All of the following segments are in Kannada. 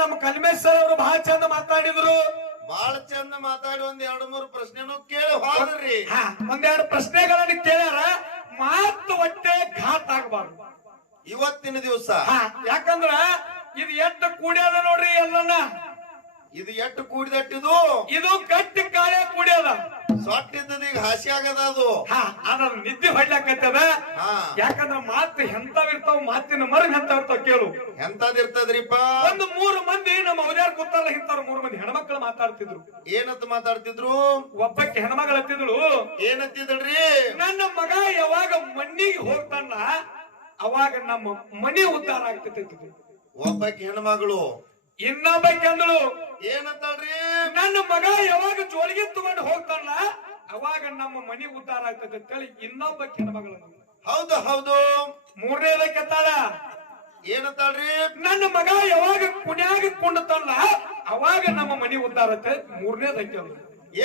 ನಮ್ಮ ಕಲ್ಮೇಶ್ವರ ಅವರು ಬಹಳ ಚಂದ ಮಾತಾಡಿದ್ರು. ಬಾಳ ಚಂದ ಮಾತಾಡಿ ಒಂದ್ 2-3 ಪ್ರಶ್ನೆನೂ ಕೇಳಿ ಹೋದ್ರಿ. ಒಂದೆರಡು ಪ್ರಶ್ನೆಗಳನ್ನು ಕೇಳ್ಯಾರ. ಮಾತು ಒಟ್ಟೆ ಘಾಟ್ ಆಗಬಾರ್ದು ಇವತ್ತಿನ ದಿವಸ. ಯಾಕಂದ್ರ ಇದು ಎಷ್ಟು ಕೂಡ್ಯದ ನೋಡ್ರಿ ಎಲ್ಲನ್ನ. ಇದು ಎಷ್ಟು ಕೂಡಿದಟ್ಟಿದು, ಇದು ಗಟ್ಟಿ ಕಾಳೆ ಕೂಡ್ಯದ. ಸೊಟ್ಟಿದ್ದದ ಈಗ ಹಾಸಿ ಆಗದ ಅದು. ಅದ್ರ ನಿದ್ದೆ ಹೊಡ್ಲಾಕತ್ತದ. ಯಾಕಂದ್ರ ಮಾತು ಎಂತಾವಿರ್ತಾವ, ಮಾತಿನ ಮರ್ಗ ಎಂತಾವಿರ್ತಾವ ಕೇಳು. ಎಂತದಿರ್ತದ್ರಿಪ್ಪ? ಒಂದು 3 ಮಂದಿ ನಮ್ಮ ಅವಜಾರ ಕೂತಾರ ಇಂತಾರ 3 ಮಂದಿ ಹೆಣ್ಮಕ್ಳು ಮಾತಾಡ್ತಿದ್ರು. ಏನಂತ ಮಾತಾಡ್ತಿದ್ರು? ಒಬ್ಬಕ್ಕೆ ಹೆಣ್ಮಗಳು ಹತ್ತಿದ್ಳು. ಏನಂತಿದ್ರಿ? ನನ್ನ ಮಗ ಯಾವಾಗ ಮಣ್ಣಿಗೆ ಹೋಗ್ತಾನ ಅವಾಗ ನಮ್ಮ ಮನಿ ಉದ್ಧಾರ ಆಗ್ತೈತಿ. ಒಬ್ಬಕ್ಕೆ ಹೆಣ್ಮಗಳು. ಇನ್ನೊಬ್ಬಕ್ಕೆ ಅಂದಳು ಏನಂತಳ್ರಿ? ನನ್ನ ಮಗ ಯಾವಾಗ ಜೋಳಿಗೆ ತಗೊಂಡು ಹೋಗ್ತಾನ ಅವಾಗ ನಮ್ಮ ಮನಿ ಉದ್ಧಾರ ಆಗ್ತದೆ ಅಂತೇಳಿ ಇನ್ನೊಬ್ಬಕ್ಕೆ ಹೆಣ್ಮಗಳು. ಹೌದು ಹೌದು. ಮೂರನೇದಕ್ಕೆ ಎತ್ತಾಳ. ಏನಂತಳ್ರಿ? ನನ್ನ ಮಗ ಯಾವಾಗ ಕುಣ್ಯಾಗ ಕುಂಡತಾನ ಅವಾಗ ನಮ್ಮ ಮನಿ ಉದ್ಧಾರ ಆಗ್ತದೆ. ಮೂರನೇದಕ್ಕೆ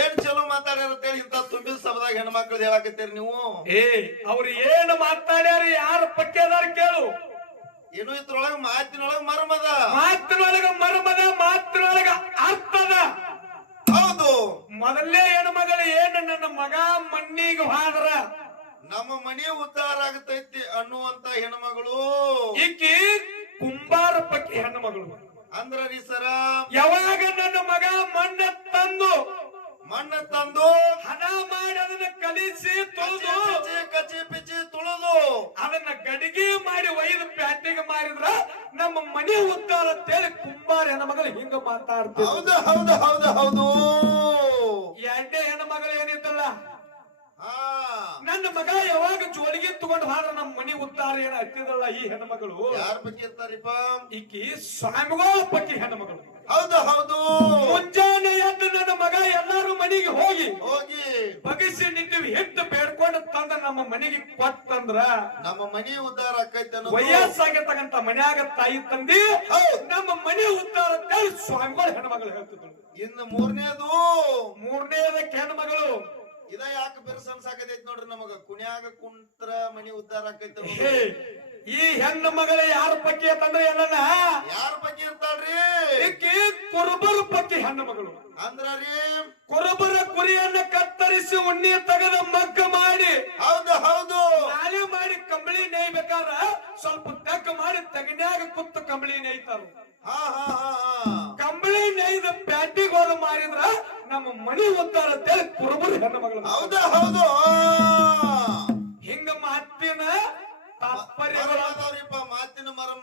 ಏನ್ ಚಲೋ ಮಾತಾಡ್ಯಾರ ಇಂತ ತುಂಬಿದ ಸಭದಾಗ ಹೆಣ್ಮಕ್ಳದ್ ಹೇಳಾಕತ್ತೀರಿ ನೀವು. ಅವ್ರು ಏನು ಮಾತಾಡ್ಯಾರ, ಯಾರ ಪಕ್ಕೆ ಅದಾರ ಕೇಳು. ಏನು ಇದ್ರೊಳಗ ಮಾತಿನೊಳಗ ಮರ್ಮದ, ಮಾತಿನೊಳಗ ಮರ್ಮದ, ಮಾತಿನೊಳಗ ಅರ್ಥದ. ಹೌದು. ಮೊದಲೇ ಹೆಣ್ಮಗಳು ಏನು ನನ್ನ ಮಗ ಮಣ್ಣಿಗೆ ಹಾದ್ರ ನಮ್ಮ ಮನೆ ಉದ್ಧಾರ ಆಗತೈತಿ ಅನ್ನುವಂತ ಹೆಣ್ಮಗಳು. ಈಕಿ ಕುಂಬಾರ ಪಕ್ಕಿ ಹೆಣ್ಮಗಳು. ಅಂದ್ರ ರೀ ಸರ, ಯಾವಾಗ ನನ್ನ ಮಗ ಮಣ್ಣ ತಂದು ಹಣ ಮಾಡಿ ಅದನ್ನ ಕಲಿಸಿ ತೊಳೆದು ಕಚ್ಚಿ ಪಿಚ್ಚಿ ತುಳಿದು ಅದನ್ನ ಗಡಿಗೆ ಮಾಡಿ ಒಯ್ದು ಪ್ಯಾಟಿಗೆ ಮಾರಿದ್ರ ನಮ್ಮ ಮನೆ ಉದ್ಧಾರ ಅಂತೇಳಿ ಕುಂಬಾರ ಹೆಣ್ಮಗಳು ಹಿಂಗ ಮಾತಾಡ್ತೀವಿ. ಹೌದು ಹೌದು ಹೌದು ಹೌದು. ಎರಡನೇ ಹೆಣ್ಮಗಳು ಏನಿದ್ದಲ್ಲ, ನನ್ನ ಮಗ ಯಾವಾಗ ಜೋಳಿಗೆ ತಗೊಂಡು ಹಾರ ನಮ್ಮ ಮನಿ ಉದ್ಧಾರ ಏನ ಹತ್ತಿದಲ್ಲ ಈ ಹೆಣ್ಮಗಳು. ಯಾರ ಬಗ್ಗೆ ಇರ್ತಾರಿಪ್ಪ? ಈಕಿ ಸ್ವಾಮಿಗಳ ಪಕ್ಕಿ ಹೆಣ್ಮಗಳು. ಹೌದು ಹೌದು. ಮುಂಜಾನೆ ಎದ್ದು ನನ್ನ ಮಗ ಎಲ್ಲಾರು ಮನೆಗೆ ಹೋಗಿ ಬಗಿಸಿ ನಿಂತೀವಿ ಹಿಟ್ಟು ಬೇಡ್ಕೊಂಡು ತಂದ ನಮ್ಮ ಮನೆಗೆ ಕೊಟ್ಟಂದ್ರ ನಮ್ಮ ಮನೆ ಉದ್ಧಾರ ಆಕೈತೆ. ವಯಸ್ಸಾಗಿರ್ತಕ್ಕಂತ ಮನ್ಯಾಗ ತಾಯಿ ತಂದಿ ನಮ್ಮ ಮನೆ ಉದ್ಧಾರ ಅಂತೇಳಿ ಸ್ವಾಮಿಗಳು ಹೆಣ್ಮಗಳು ಹೇಳ್ತಿದ್ರು. ಇನ್ನು ಮೂರನೇದಕ್ಕೆ ಹೆಣ್ಮಗಳು ಇದ ಯಾಕೆ ಬೆರಸನ್ಸಾಕತೈತಿ ನೋಡ್ರಿ ನಮಗ. ಕುಣ್ಯಾಗ ಕುಂತ್ರ ಮನಿ ಉದ್ಧಾರ ಆಕೈತಿ. ಈ ಹೆಣ್ಣು ಮಗಳ ಯಾರ ಪಕ್ಕಿ ಅಂತಂದ್ರೆ ಎಲ್ಲನ ಯಾರ ಬಗ್ಗೆ ಇರ್ತಾಳ್ರಿ? ಈಕಿ ಕುರುಬರ ಪಕ್ಕಿ ಹೆಣ್ಣು ಮಗಳು. ಅಂದ್ರ ರೀ, ಕುರುಬರ ಕುರಿಯನ್ನ ಕತ್ತರಿಸಿ ಉಣ್ಣಿ ತೆಗೆದ ಮಗ್ಗ ಮಾಡಿ, ಹೌದು ಹೌದು, ನಾಳೆ ಮಾಡಿ ಕಂಬಳಿ ನೇಯ್ಬೇಕಾರ ಸ್ವಲ್ಪ ತಗ್ಗ ಮಾಡಿ ತಗನ್ಯಾಗ ಕುತ್ತು ಕಂಬಳಿ ನೇಯ್ತಾರ. ಕಂಬಳಿ ನೇಯ್ದ ಪ್ಯಾಟಿಗೆ ಹೋದ ಮಾರಿದ್ರ ನಮ್ಮ ಮನಿ ಉದ್ಧಾರ ಅಂತೇಳಿ ಕುರುಬರ ಹೆಣ್ಣು ಮಗಳು. ಹೌದು ಹೌದು. ಹಿಂಗ ಮಾತಿನ ತಾತ್ಪರ್ಯ ಮಾತಿನ ಮರಂ